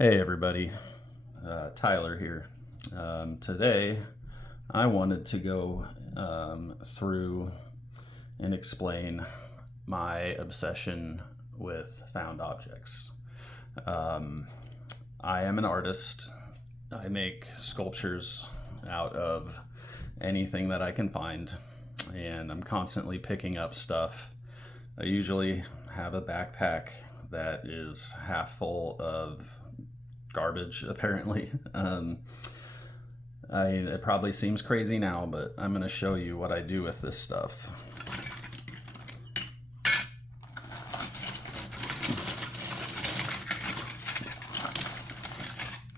Hey everybody, Tyler here. Today I wanted to go through and explain my obsession with found objects. I am an artist. I make sculptures out of anything that I can find, and I'm constantly picking up stuff. I usually have a backpack that is half full of garbage, apparently. It probably seems crazy now, but I'm going to show you what I do with this stuff.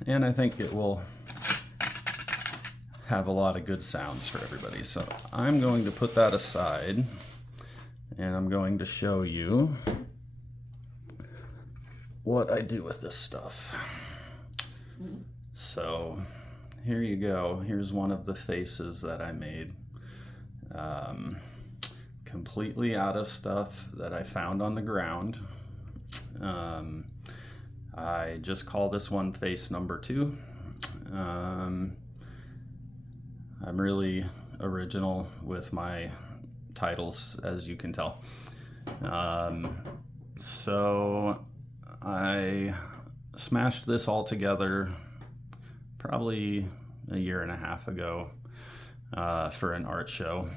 And I think it will have a lot of good sounds for everybody. So I'm going to put that aside, and I'm going to show you what I do with this stuff. So here you go. Here's one of the faces that I made. Completely out of stuff that I found on the ground. I just call this one face number 2. I'm really original with my titles, as you can tell. So I smashed this all together probably a year and a half ago for an art show.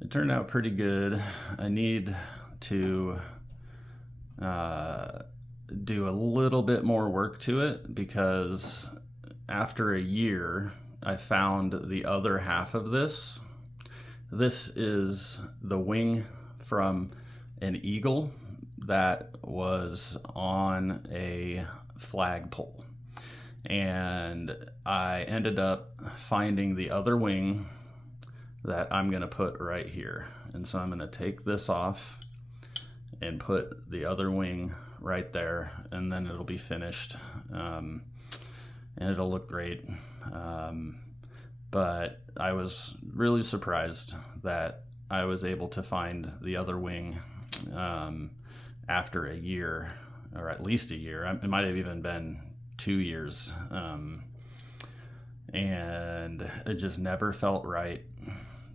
It turned out pretty good. I need to do a little bit more work to it because after a year I found the other half of this. This is the wing from an eagle that was on a flagpole, and I ended up finding the other wing that I'm going to put right here. And so I'm going to take this off and put the other wing right there, and then it'll be finished, and it'll look great. But I was really surprised that I was able to find the other wing after a year, or at least a year. It might have even been 2 years. And it just never felt right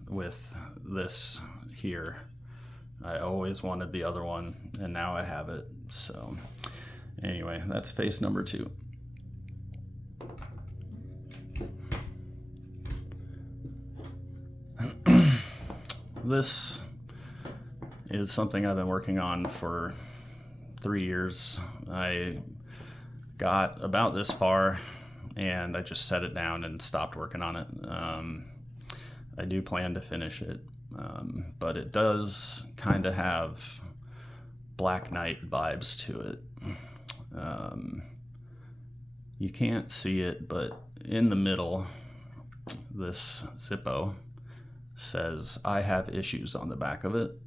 with this here. I always wanted the other one, and now I have it. So anyway, that's face number 2. This is something I've been working on for 3 years. I got about this far and I just set it down and stopped working on it. I do plan to finish it, but it does kind of have Black Knight vibes to it. You can't see it, but in the middle, this Zippo says I have issues on the back of it,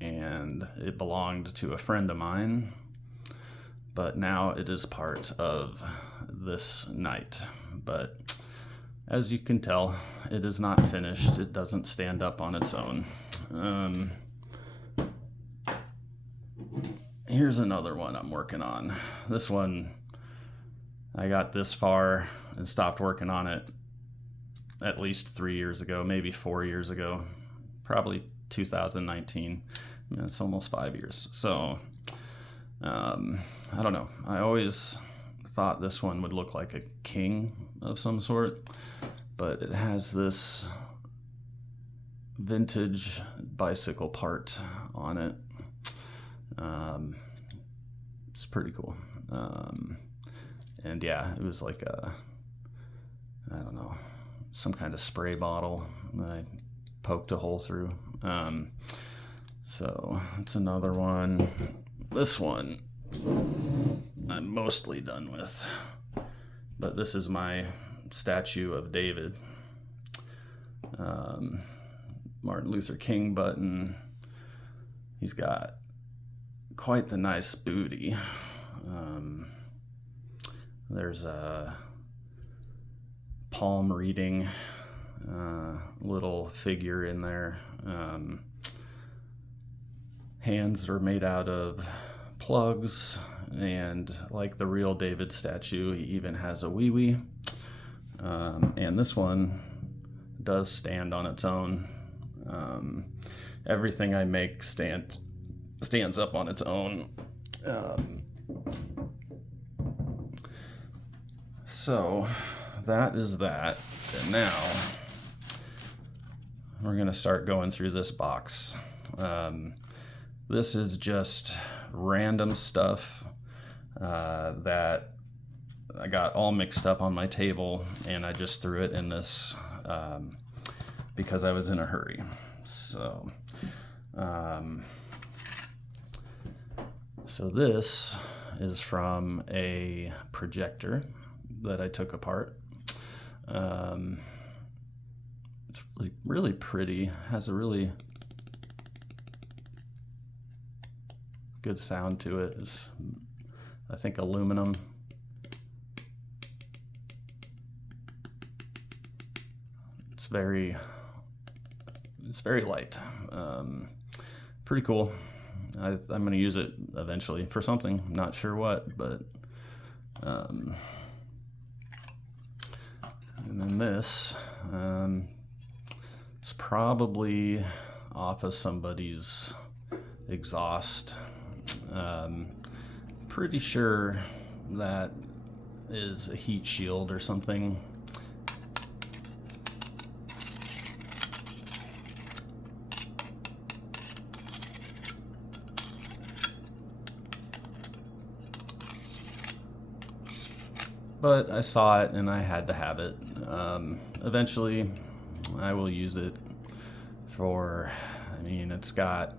and it belonged to a friend of mine, but now it is part of this knight. But as you can tell, it is not finished. It doesn't stand up on its own. Here's another one I'm working on. This one, I got this far and stopped working on it at least 3 years ago, maybe 4 years ago, probably 2019. I mean, it's almost 5 years. So I don't know. I always thought this one would look like a king of some sort, but it has this vintage bicycle part on it. It's pretty cool. And yeah, it was like I don't know, some kind of spray bottle I poked a hole through. So it's another one. This one I'm mostly done with, but this is my statue of David. Martin Luther King button. He's got quite the nice booty. There's a palm reading little figure in there. Hands are made out of plugs and like the real David statue, he even has a wee-wee. And this one does stand on its own. Everything I make stands up on its own. So that is that. And now we're going to start going through this box. This is just random stuff that I got all mixed up on my table, and I just threw it in this because I was in a hurry. So, so this is from a projector that I took apart. It's really pretty. Has a really good sound to it. It's, I think, aluminum. It's very light. Pretty cool. I'm going to use it eventually for something. Not sure what, but and then this is probably off of somebody's exhaust. Pretty sure that is a heat shield or something. But I saw it and I had to have it. Eventually I will use it for, I mean, it's got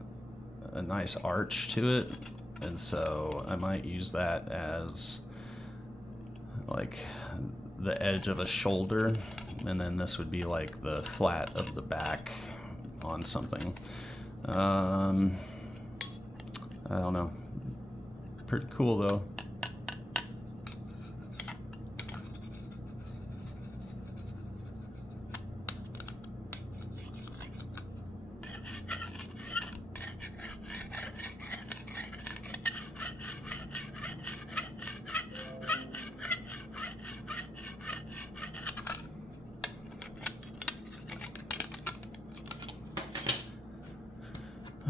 a nice arch to it, and so I might use that as like the edge of a shoulder, and then this would be like the flat of the back on something. I don't know. Pretty cool though.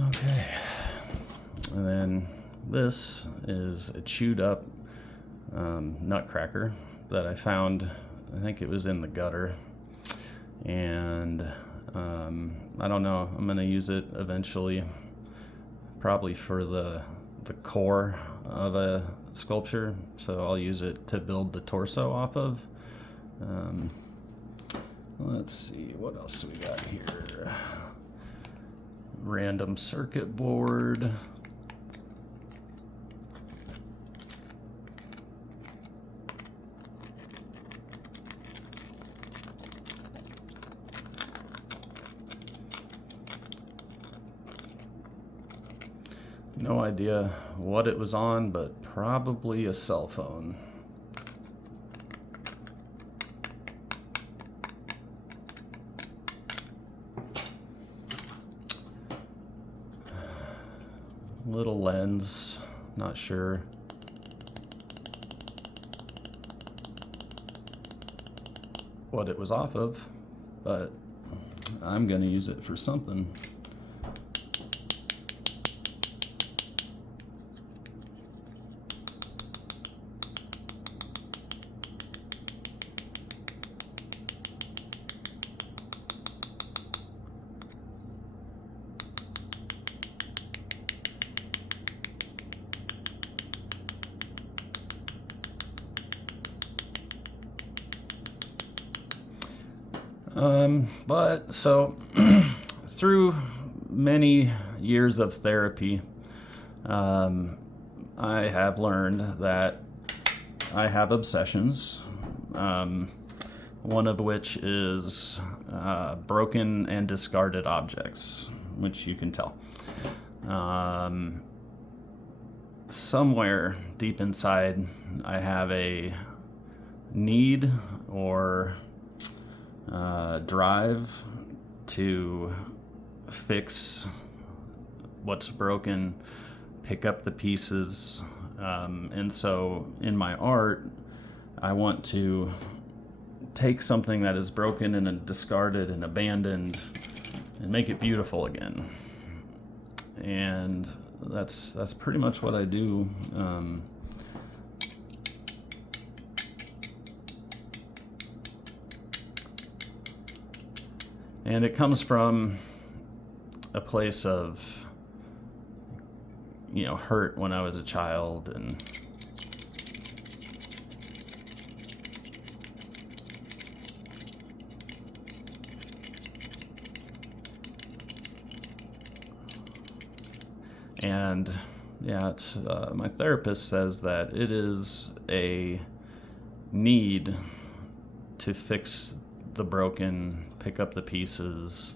Okay, and then this is a chewed up nutcracker that I found. I think it was in the gutter, and I don't know, I'm gonna use it eventually, probably for the core of a sculpture, so I'll use it to build the torso off of. Let's see, what else do we got here? Random circuit board. No idea what it was on, but probably a cell phone. Little lens, not sure. What it was off of, but I'm gonna use it for something. But so through many years of therapy, I have learned that I have obsessions, one of which is broken and discarded objects, which you can tell. Somewhere deep inside, I have a need or drive to fix what's broken, pick up the pieces, And so in my art, I want to take something that is broken and discarded and abandoned and make it beautiful again. And that's pretty much what I do. And it comes from a place of, hurt when I was a child, and yeah, my therapist says that it is a need to fix the broken, pick up the pieces,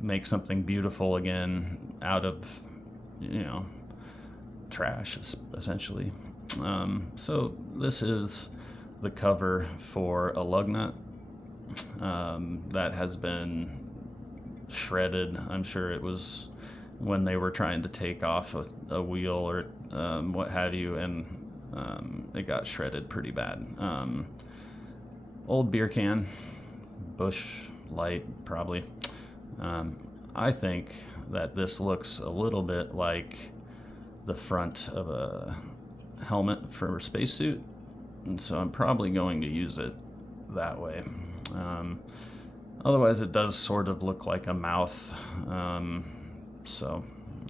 make something beautiful again out of, trash, essentially. So this is the cover for a lug nut that has been shredded. I'm sure it was when they were trying to take off a wheel or what have you, and it got shredded pretty bad. Old beer can, Busch Light probably. I think that this looks a little bit like the front of a helmet for a spacesuit, and so I'm probably going to use it that way. Otherwise, it does sort of look like a mouth, so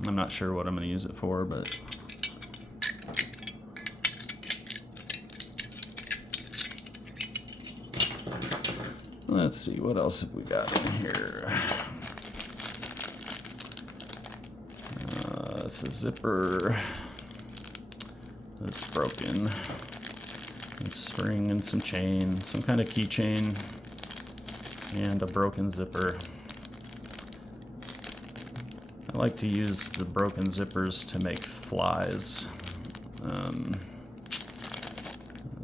I'm not sure what I'm going to use it for, but let's see, what else have we got in here? It's a zipper that's broken. A spring and some chain, some kind of keychain, and a broken zipper. I like to use the broken zippers to make flies.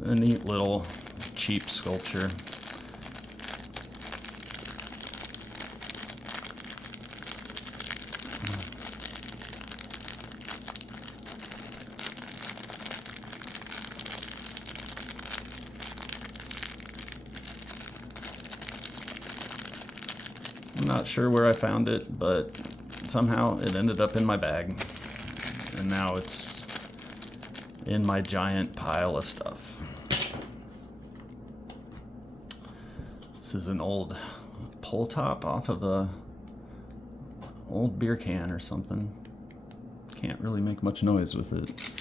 A neat little cheap sculpture. I'm not sure where I found it, but somehow it ended up in my bag, and now it's in my giant pile of stuff. This is an old pull top off of a old beer can or something. Can't really make much noise with it.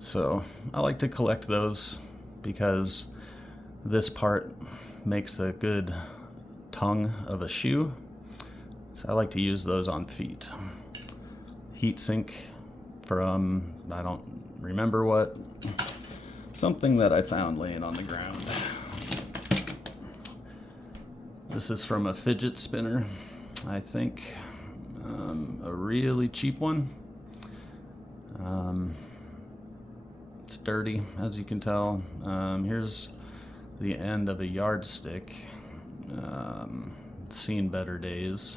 So I like to collect those because this part makes a good tongue of a shoe. So I like to use those on feet. Heat sink from, I don't remember what, something that I found laying on the ground. This is from a fidget spinner, I think, a really cheap one. It's dirty, as you can tell. Here's the end of a yardstick. Seen better days.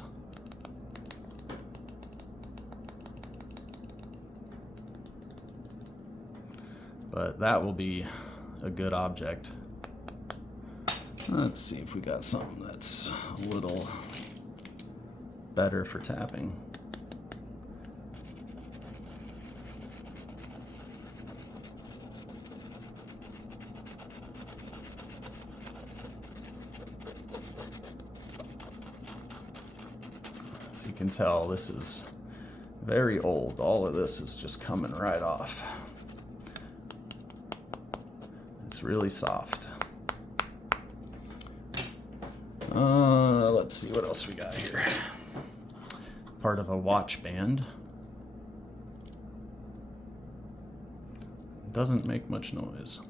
But that will be a good object. Let's see if we got something that's a little better for tapping. As you can tell, this is very old. All of this is just coming right off. It's really soft. Let's see what else we got here. Part of a watch band. Doesn't make much noise.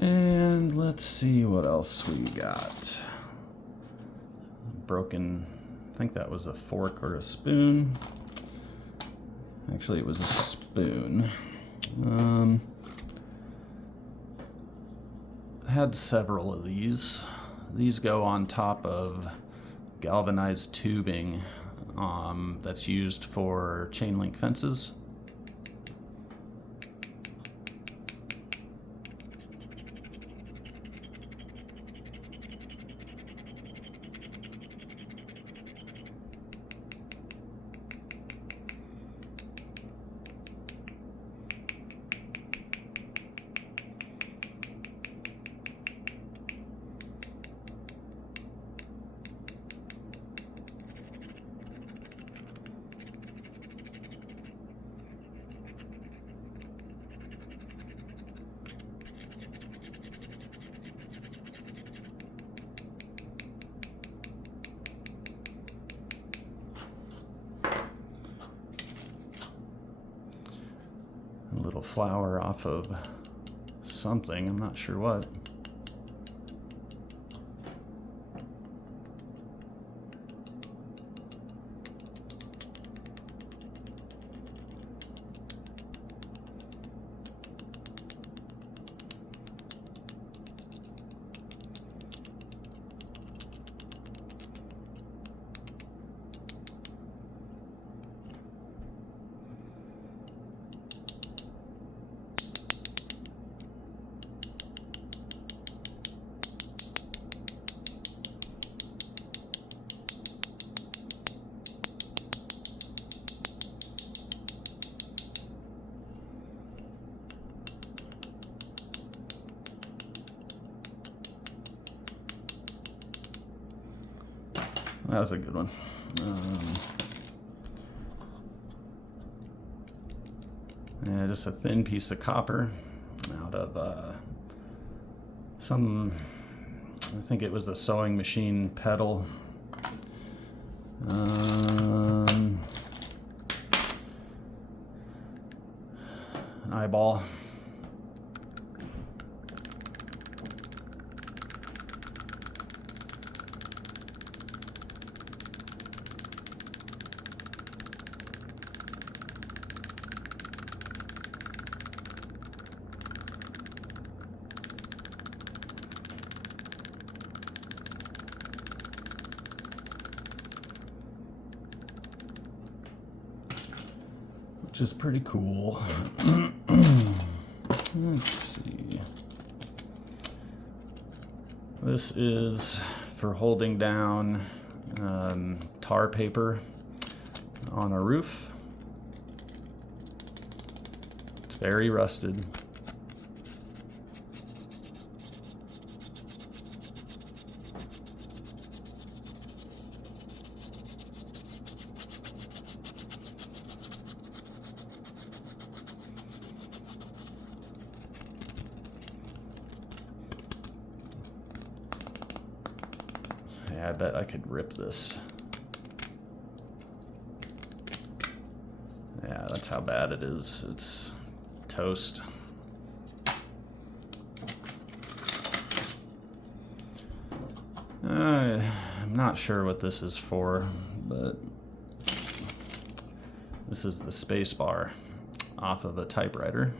And let's see what else we got. Broken, I think that was a fork or a spoon. Actually, it was a spoon. Had several of these. These go on top of galvanized tubing that's used for chain link fences. A little flour off of something, I'm not sure what. That was a good one. Yeah, just a thin piece of copper out of I think it was the sewing machine pedal. An eyeball. Which is pretty cool. Let's see. This is for holding down tar paper on a roof. It's very rusted. Yeah, I bet I could rip this. Yeah, that's how bad it is. It's toast. I'm not sure what this is for, but this is the space bar off of a typewriter.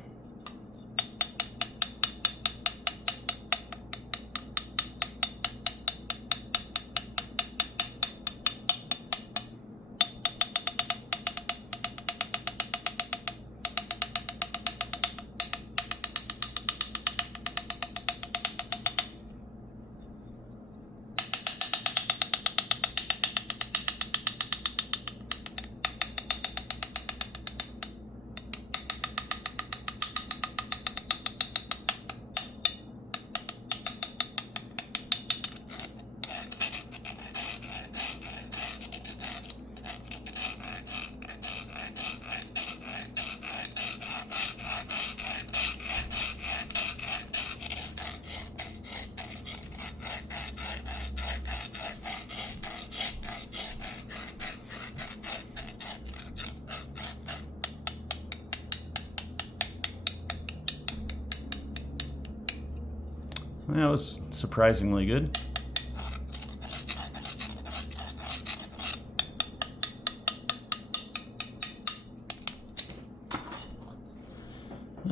That was surprisingly good.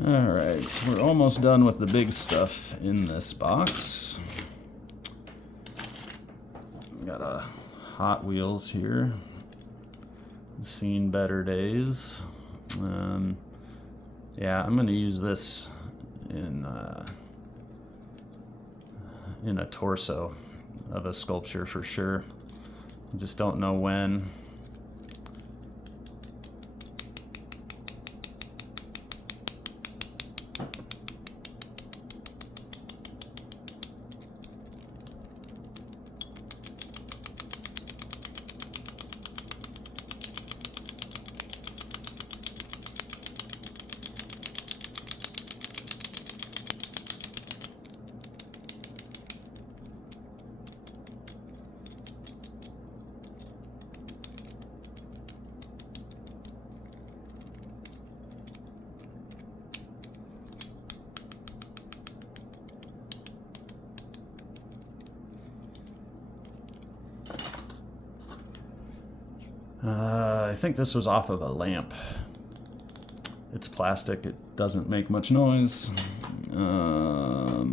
Alright, we're almost done with the big stuff in this box. Got a Hot Wheels here. Seen better days. Yeah, I'm going to use this in a torso of a sculpture for sure. I just don't know when. I think this was off of a lamp. It's plastic, it doesn't make much noise. A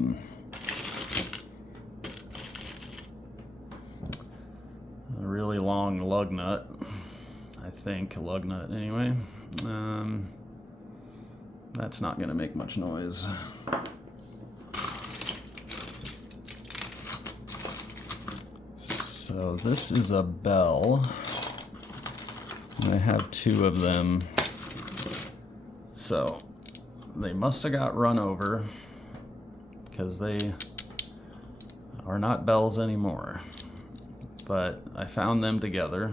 really long lug nut. I think, lug nut anyway. That's not going to make much noise. So this is a bell. I have two of them. So they must have got run over because they are not bells anymore. But I found them together.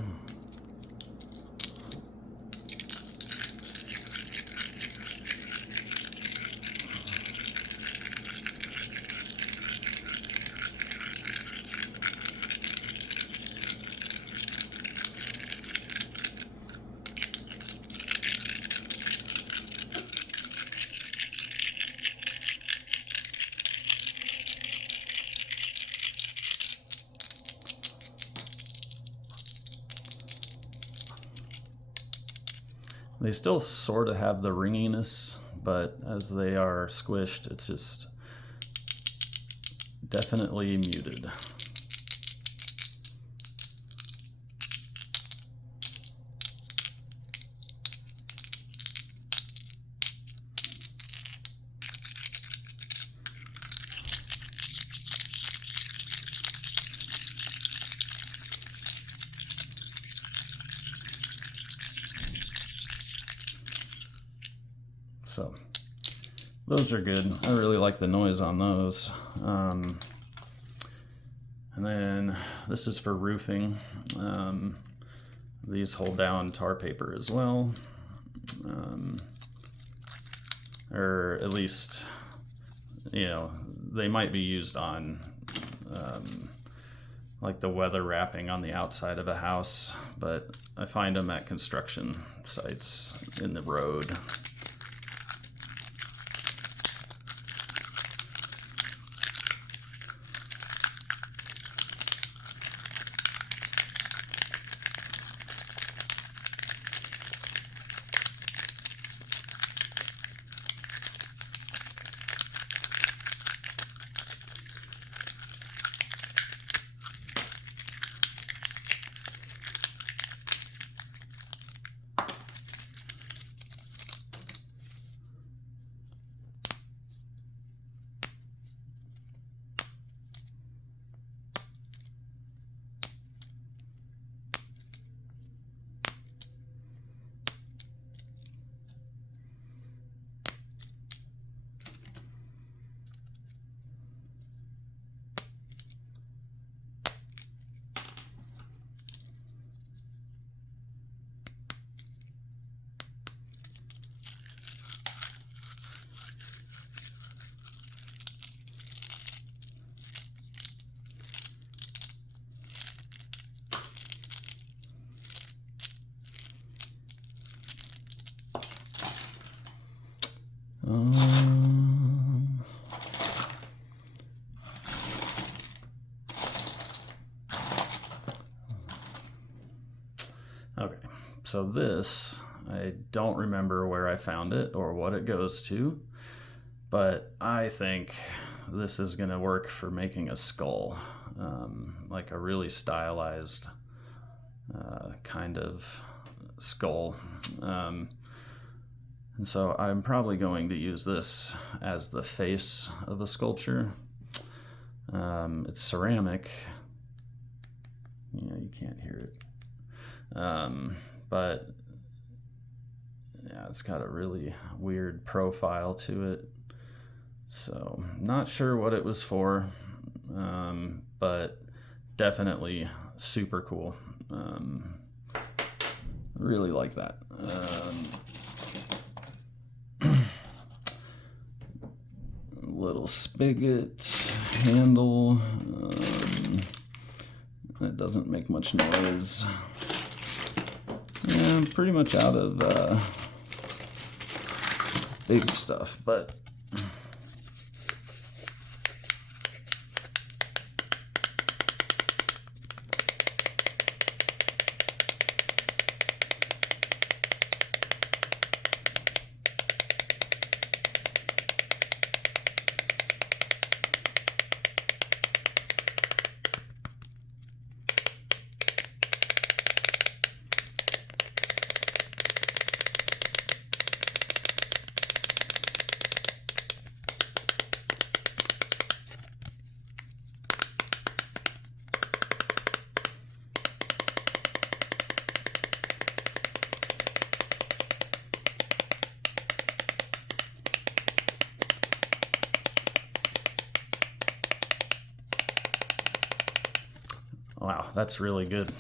They still sort of have the ringiness, but as they are squished, it's just definitely muted. So those are good. I really like the noise on those. And then this is for roofing. These hold down tar paper as well. Or at least, you know, they might be used on like the weather wrapping on the outside of a house, but I find them at construction sites in the road. Okay, so this, I don't remember where I found it or what it goes to, but I think this is going to work for making a skull, like a really stylized kind of skull. And so I'm probably going to use this as the face of a sculpture. It's ceramic. You can't hear it. But yeah, it's got a really weird profile to it. So not sure what it was for, but definitely super cool. Really like that. Little spigot handle. That doesn't make much noise. Yeah, I'm pretty much out of big stuff, but wow, that's really good.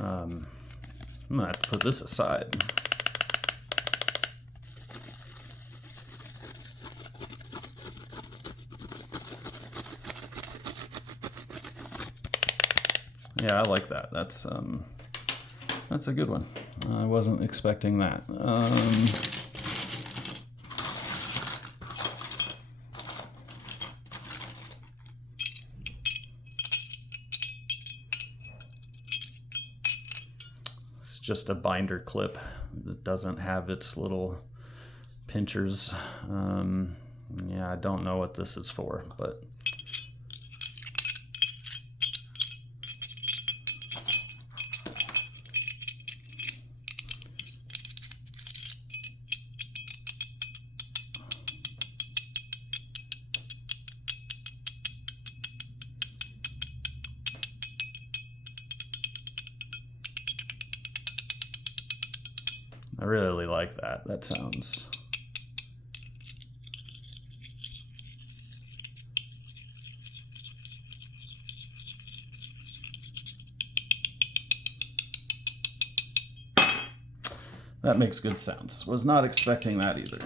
I'm gonna have to put this aside. Yeah, I like that. That's a good one. I wasn't expecting that. It's just a binder clip that doesn't have its little pinchers. Yeah, I don't know what this is for, but I really like that. That sounds... That makes good sounds. Was not expecting that either.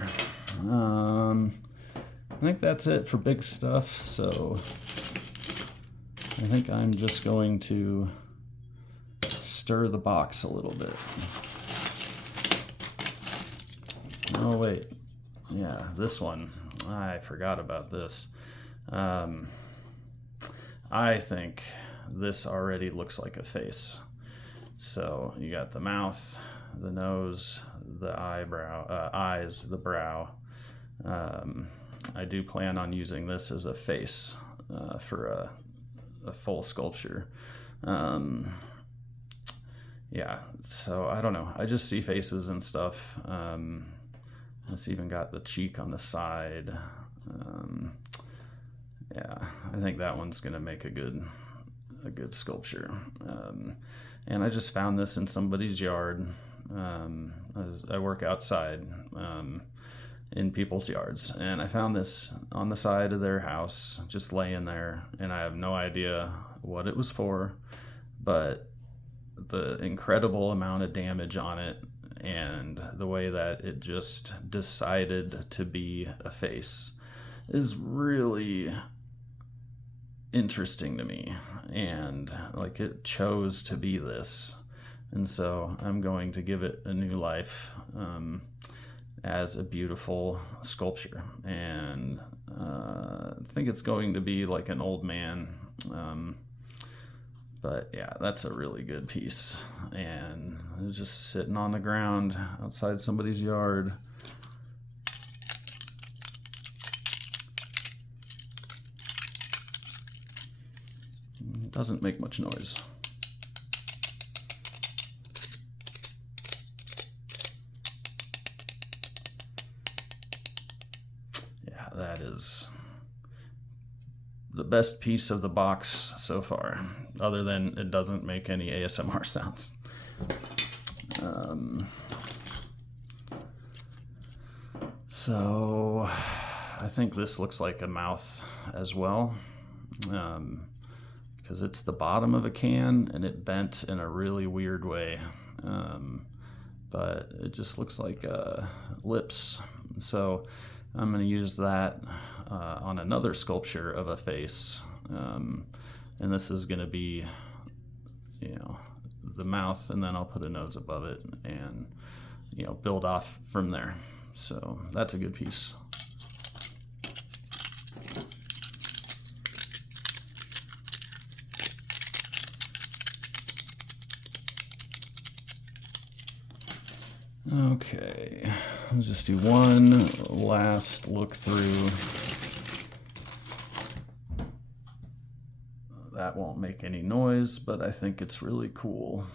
I think that's it for big stuff, so I think I'm just going to stir the box a little bit. Oh wait, yeah, this one, I forgot about this. I think this already looks like a face. So you got the mouth, the nose, the eyes, the brow. I do plan on using this as a face for a full sculpture. Yeah, so I don't know. I just see faces and stuff. It's even got the cheek on the side. Yeah, I think that one's gonna make a good sculpture. And I just found this in somebody's yard. I work outside in people's yards, and I found this on the side of their house, just laying there, and I have no idea what it was for, but the incredible amount of damage on it and the way that it just decided to be a face is really interesting to me. And like, it chose to be this, and so I'm going to give it a new life as a beautiful sculpture. And I think it's going to be like an old man But yeah, that's a really good piece. And it's just sitting on the ground outside somebody's yard. It doesn't make much noise. Yeah, that is the best piece of the box so far, other than it doesn't make any ASMR sounds. So I think this looks like a mouth as well, because it's the bottom of a can and it bent in a really weird way, but it just looks like lips. So I'm going to use that on another sculpture of a face, and this is going to be, the mouth, and then I'll put a nose above it and build off from there. So that's a good piece. Okay, let's just do one last look through. That won't make any noise, but I think it's really cool.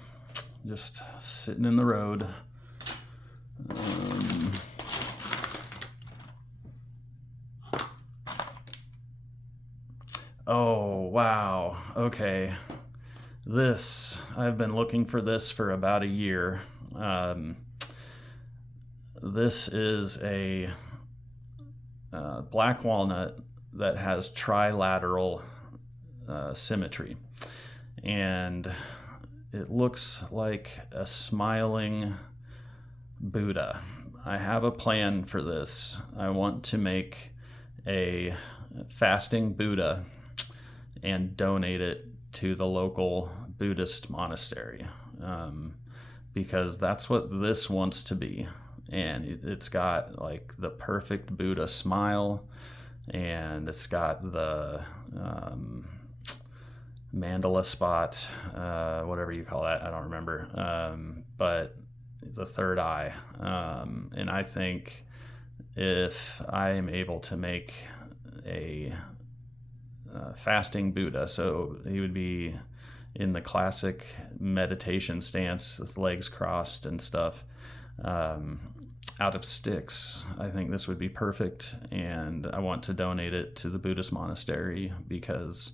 Just sitting in the road. Oh, wow. Okay. I've been looking for this for about a year. This is a black walnut that has trilateral symmetry, and it looks like a smiling Buddha. I have a plan for this. I want to make a fasting Buddha and donate it to the local Buddhist monastery, because that's what this wants to be. And it's got like the perfect Buddha smile, and it's got the mandala spot, whatever you call that, I don't remember, but the third eye. And I think if I am able to make a fasting Buddha, so he would be in the classic meditation stance with legs crossed and stuff, out of sticks, I think this would be perfect. And I want to donate it to the Buddhist monastery because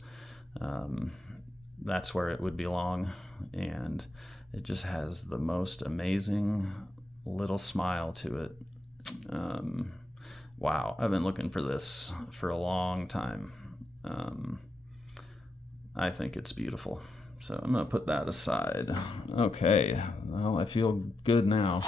that's where it would belong. And it just has the most amazing little smile to it. Wow, I've been looking for this for a long time. I think it's beautiful. So I'm going to put that aside. Okay, well, I feel good now.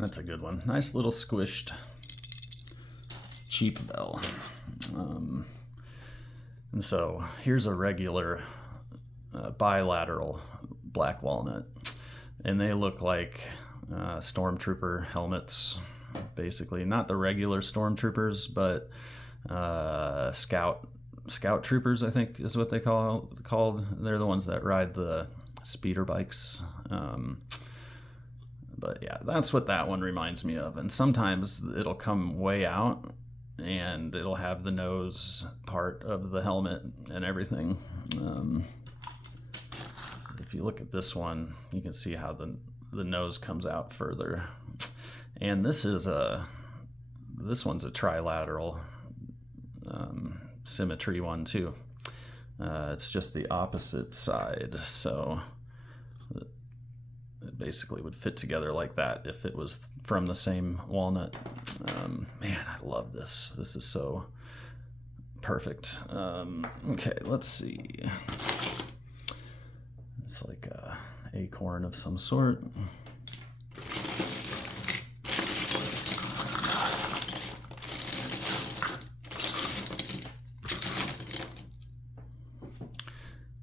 That's a good one. Nice little squished cheap bell. And so here's a regular bilateral black walnut. And they look like stormtrooper helmets, basically. Not the regular stormtroopers, but scout troopers, I think is what they called. They're the ones that ride the speeder bikes. But yeah, that's what that one reminds me of. And sometimes it'll come way out and it'll have the nose part of the helmet and everything. If you look at this one, you can see how the nose comes out further. And this one's a trilateral symmetry one too. It's just the opposite side, so it basically would fit together like that if it was from the same walnut. Man, I love this. This is so perfect. Okay, let's see. It's like a acorn of some sort.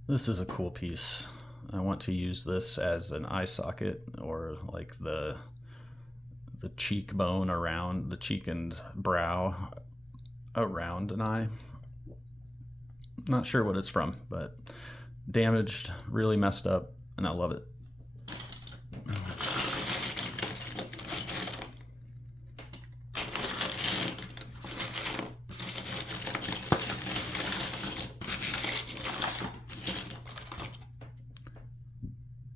This is a cool piece. I want to use this as an eye socket, or like the cheekbone around the cheek and brow around an eye. Not sure what it's from, but damaged, really messed up, and I love it.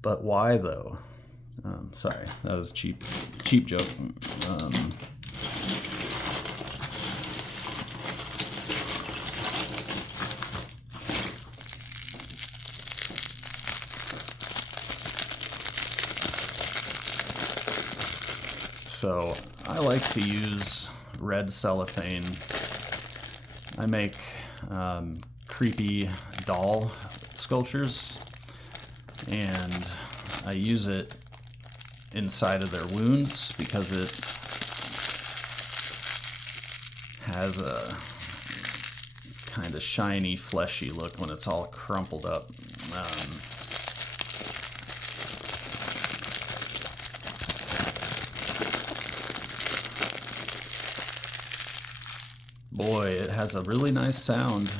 But why though? Sorry, that was cheap joke. So I like to use red cellophane. I make creepy doll sculptures, and I use it inside of their wounds because it has a kind of shiny, fleshy look when it's all crumpled up. Boy, it has a really nice sound.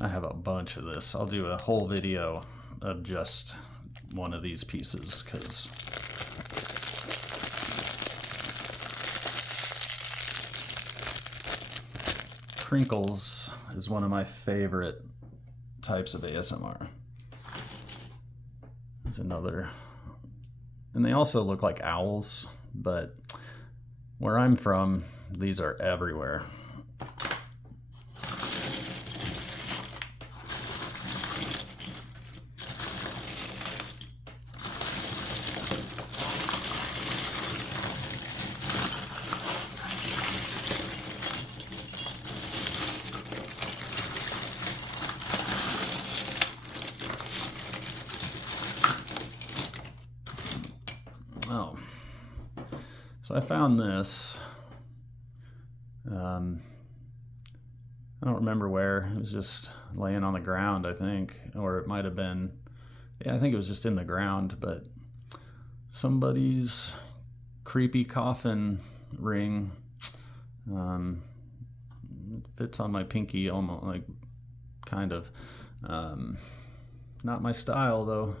I have a bunch of this. I'll do a whole video of just one of these pieces because crinkles is one of my favorite types of ASMR. It's another, and they also look like owls, but where I'm from, these are everywhere. Oh, so I found this. I don't remember where. It was just laying on the ground, I think, or it might have been, yeah, I think it was just in the ground, but somebody's creepy coffin ring. It fits on my pinky almost, like, kind of. Not my style though,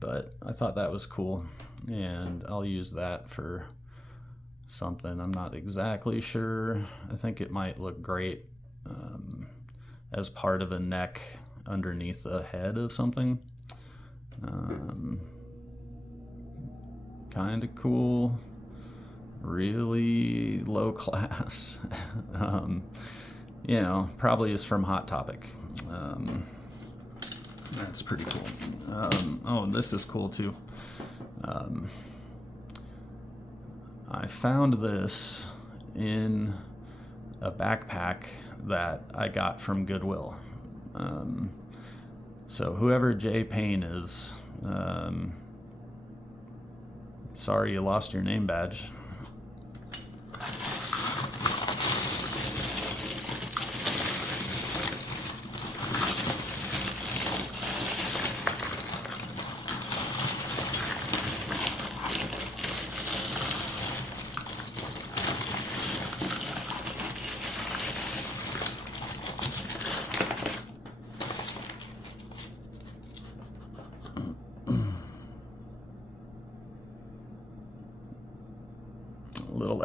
but I thought that was cool, and I'll use that for something. I'm not exactly sure. I think it might look great as part of a neck underneath the head of something. Kind of cool, really low class. You know, probably is from Hot Topic. That's pretty cool. Oh, this is cool too. I found this in a backpack that I got from Goodwill. So whoever Jay Payne is, sorry you lost your name badge.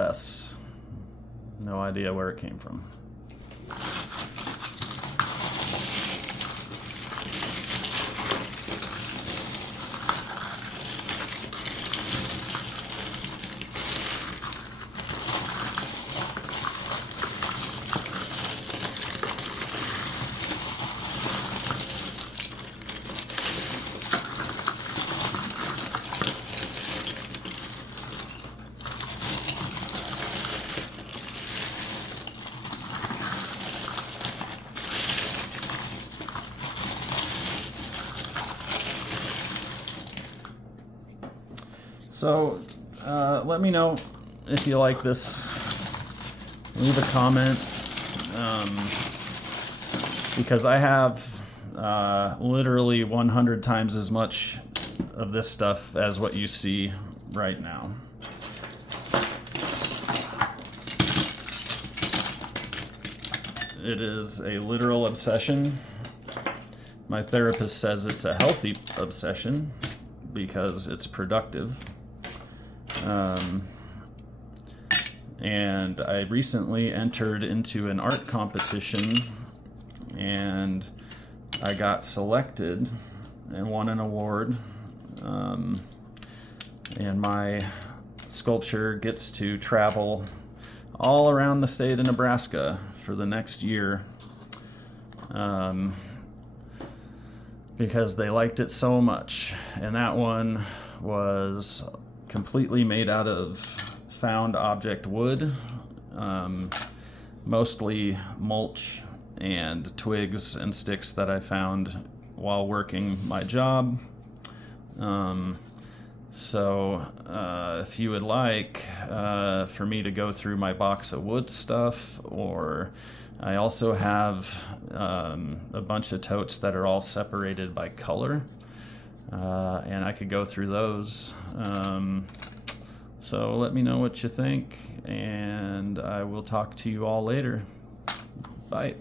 less. No idea where it came from. So let me know if you like this. Leave a comment, because I have literally 100 times as much of this stuff as what you see right now. It is a literal obsession. My therapist says it's a healthy obsession because it's productive. And I recently entered into an art competition, and I got selected and won an award. And my sculpture gets to travel all around the state of Nebraska for the next year, because they liked it so much. And that one was completely made out of found object wood, mostly mulch and twigs and sticks that I found while working my job. So if you would like for me to go through my box of wood stuff, or I also have a bunch of totes that are all separated by color, and I could go through those. So let me know what you think, and I will talk to you all later. Bye.